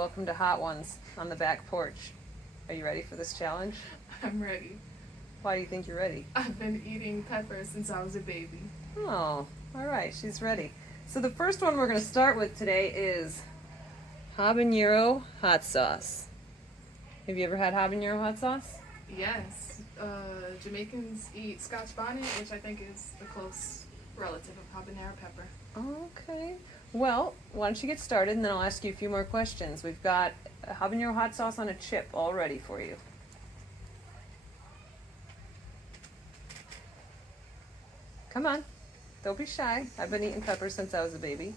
welcome to Hot Ones on the back porch. Are you ready for this challenge? I'm ready. Why do you think you're ready? I've been eating peppers since I was a baby. Oh, all right, she's ready. So the first one we're going to start with today is habanero hot sauce. Have you ever had habanero hot sauce? Yes, Jamaicans eat Scotch bonnet, which I think is a close relative of habanero pepper. Okay. Well, why don't you get started and then I'll ask you a few more questions. We've got habanero hot sauce on a chip all ready for you. Come on. Don't be shy. I've been eating peppers since I was a baby.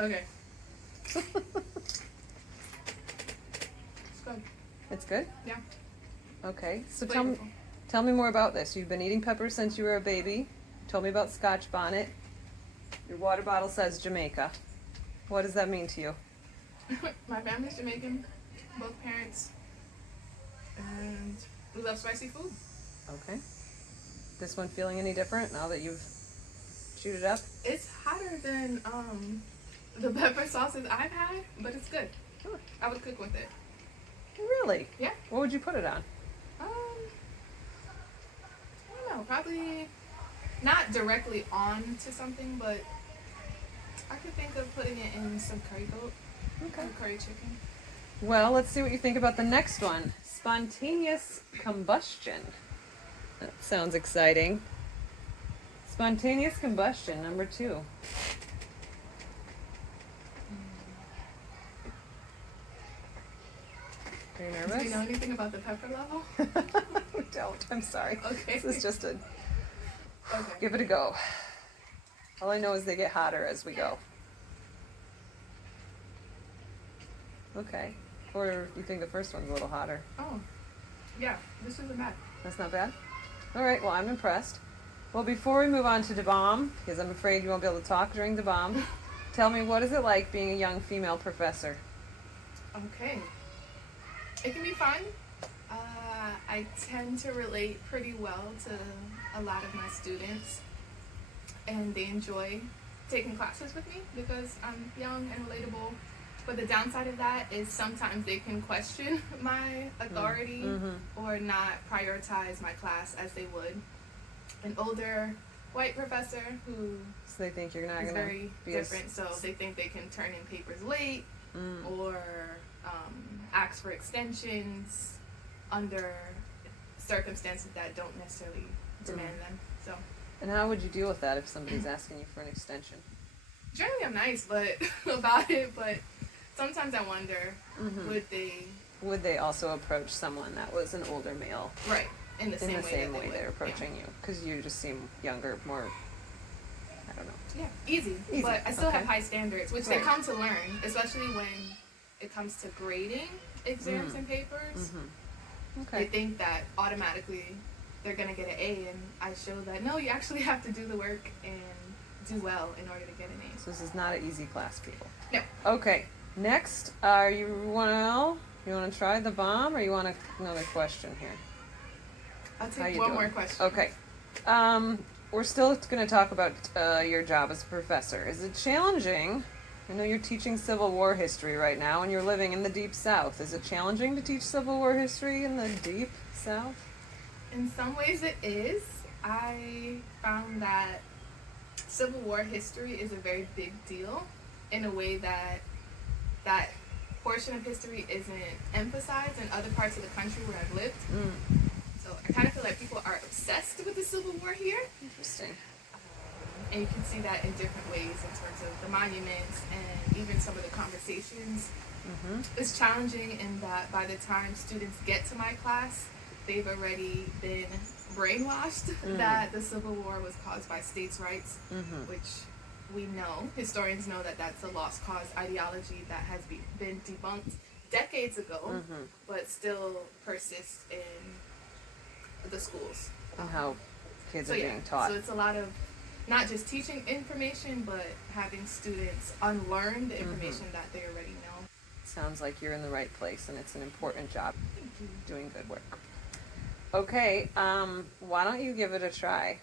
Okay. It's good. It's good? Yeah. Okay. So Flavorful. tell me more about this. You've been eating peppers since you were a baby. You told me about Scotch bonnet. Your water bottle says Jamaica. What does that mean to you? My family's Jamaican, both parents, and we love spicy food. Okay. This one feeling any different now that you've chewed it up? It's hotter than the pepper sauces I've had, but it's good. Huh. I would cook with it. Really? Yeah. What would you put it on? I don't know, probably not directly on to something, but I could think of putting it in some curry goat Okay. or curry chicken. Well, let's see what you think about the next one. Spontaneous combustion. That sounds exciting. Spontaneous combustion, number 2. Are you Do nervous? you know anything about the pepper level? We don't. I'm sorry. Okay. This is just a... Okay. Give it a go. All I know is they get hotter as we go. Okay. Or you think the first one's a little hotter? Oh, yeah, this isn't bad. That's not bad? All right, well, I'm impressed. Well, before we move on to the bomb, because I'm afraid you won't be able to talk during the bomb, tell me, what is it like being a young female professor? Okay. It can be fun. I tend to relate pretty well to a lot of my students, and they enjoy taking classes with me because I'm young and relatable. But the downside of that is sometimes they can question my authority or not prioritize my class as they would. An older white professor who So they think you're not is going to very be different, so they think they can turn in papers late or ask for extensions under circumstances that don't necessarily demand them. So And how would you deal with that if somebody's asking you for an extension? generally I'm nice about it, but sometimes I wonder, Would they also approach someone that was an older male right, in the in the same that way they they're would, approaching you? Because you just seem younger, more, I don't know. Yeah, easy. Easy, But I still have okay. high standards, which Right. they come to learn, especially when it comes to grading exams and papers. They Okay. think that automatically they're going to get an A, and I show that, no, you actually have to do the work and do well in order to get an A. So this is not an easy class, people. No. Okay. Next, you want to try the bomb, or you want another question here? I'll How take you one doing? more question. Okay. We're still going to talk about your job as a professor. Is it challenging? I know you're teaching Civil War history right now, and you're living in the Deep South. Is it challenging to teach Civil War history in the Deep South? In some ways it is. I found that Civil War history is a very big deal in a way that that portion of history isn't emphasized in other parts of the country where I've lived. So I kind of feel like people are obsessed with the Civil War here. Interesting. And you can see that in different ways in terms of the monuments and even some of the conversations. It's challenging in that by the time students get to my class, they've already been brainwashed that the Civil War was caused by states' rights, which we know, historians know that that's a lost cause ideology that has been debunked decades ago, but still persists in the schools. And how kids So are yeah, being taught. so it's a lot of not just teaching information, but having students unlearn the information that they already know. Sounds like you're in the right place, and it's an important job. Doing good work. Okay, why don't you give it a try?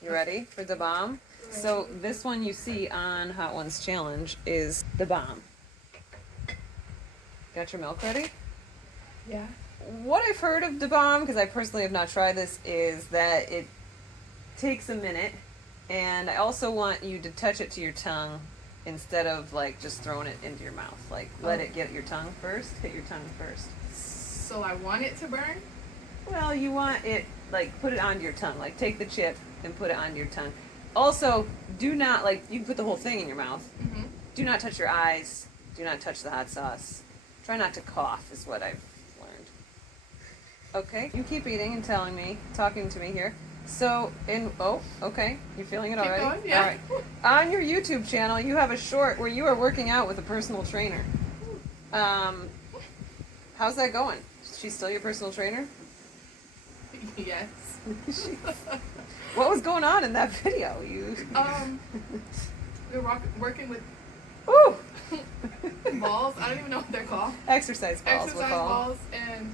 You ready for the bomb? So this one you see on Hot Ones Challenge is the bomb. Got your milk ready? Yeah. What I've heard of the bomb, because I personally have not tried this, is that it takes a minute, and I also want you to touch it to your tongue instead of like just throwing it into your mouth. Like let it get your tongue first. Hit your tongue first. So I want it to burn? Well, you want it like put it onto your tongue. Like take the chip and put it onto your tongue. Also, do not like you can put the whole thing in your mouth. Mm-hmm. Do not touch your eyes. Do not touch the hot sauce. Try not to cough is what I've learned. Okay, you keep eating and talking to me here. So, okay, you feeling it Keep already? going, yeah. All right. On your YouTube channel, you have a short where you are working out with a personal trainer. How's that going? Is she still your personal trainer? Yes. What was going on in that video? We were working with Ooh! balls. I don't even know what they're called. Exercise balls. Exercise balls, and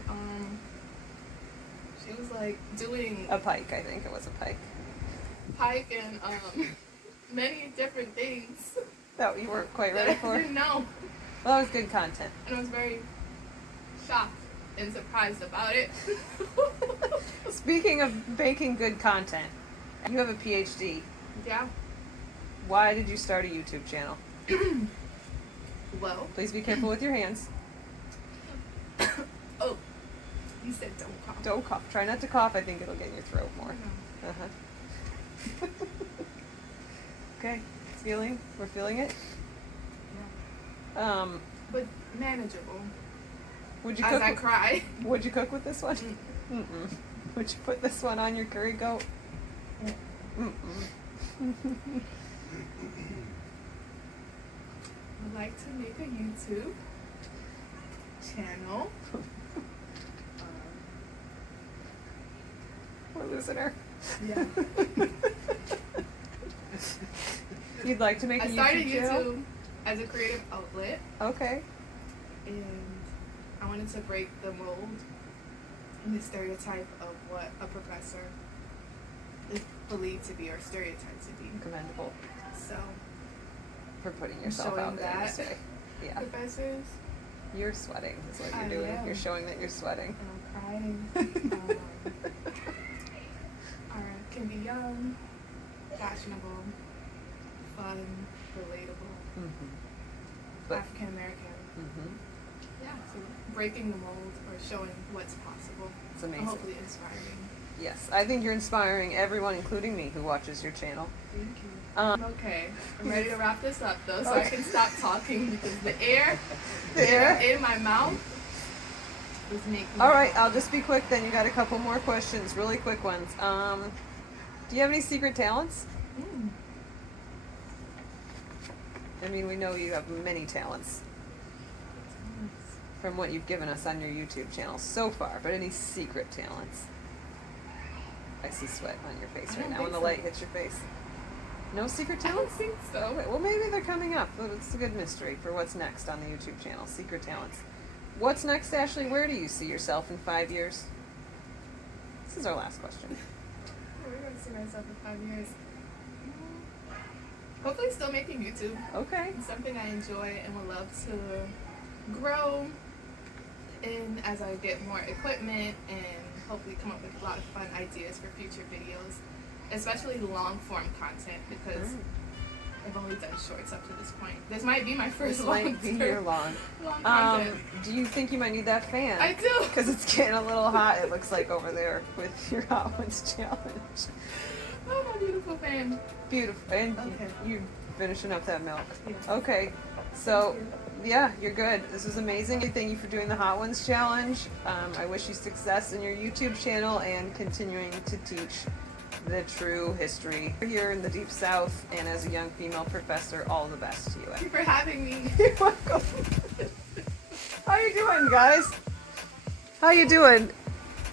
she was like doing a pike. I think it was a pike. Pike and many different things That you weren't quite ready that for. I didn't know, Well, that was good content. and I was very shocked and surprised about it. Speaking of making good content, you have a PhD. Yeah. Why did you start a YouTube channel? Well. Please be careful with your hands. Oh, you said don't cough. Don't cough. Try not to cough. I think it'll get in your throat more. No. Uh-huh. Okay. We're feeling it? Yeah. But manageable. Would you As cook? I cry. Would you cook with this one? Mm-mm. Would you put this one on your curry goat? Mm-mm. I'd like to make a YouTube channel. We're losing her. Yeah. You'd like to make a I started YouTube channel? YouTube as a creative outlet, Okay. and I wanted to break the mold and the stereotype of what a professor is believed to be or stereotyped to be. Commendable So, for putting yourself showing out there in that. this way. Yeah. professors, You're sweating is what I you're doing. am. You're showing that you're sweating. and I'm crying, can be young, fashionable, fun, relatable, But African American. Yeah, so breaking the mold or showing what's possible. it's amazing. Hopefully inspiring. Yes, I think you're inspiring everyone, including me, who watches your channel. Thank you. Okay, I'm ready to wrap this up though, so I Okay. can stop talking because the air in my mouth is making me All right, I'll just be quick then. You got a couple more questions, really quick ones. Do you have any secret talents? I mean, we know you have many talents from what you've given us on your YouTube channel so far, but any secret talents? I see sweat on your face I right don't now when think the so. light hits your face. No secret I don't talents? think Oh, so. wait, well, maybe they're coming up. But it's a good mystery for what's next on the YouTube channel. Secret talents. What's next, Ashley? Where do you see yourself in 5 years? This is our last question. We're going to see myself in 5 years. Hopefully still making YouTube. Okay. It's something I enjoy and would love to grow in as I get more equipment and hopefully come up with a lot of fun ideas for future videos, especially long form content because I've only done shorts up to this point. This might be my first This long might be your long. content. Do you think you might need that fan? I do. Because it's getting a little hot, it looks like, over there with your Hot Ones challenge. Oh, my beautiful fan. Beautiful. And Okay. you finishing up that milk. Yes. Okay. So, Thank yeah, you're good. This was amazing. Thank you for doing the Hot Ones challenge. I wish you success in your YouTube channel and continuing to teach the true history here in the Deep South. And as a young female professor, all the best to you. Thank you for having me. You're welcome. How you doing, guys? How you doing?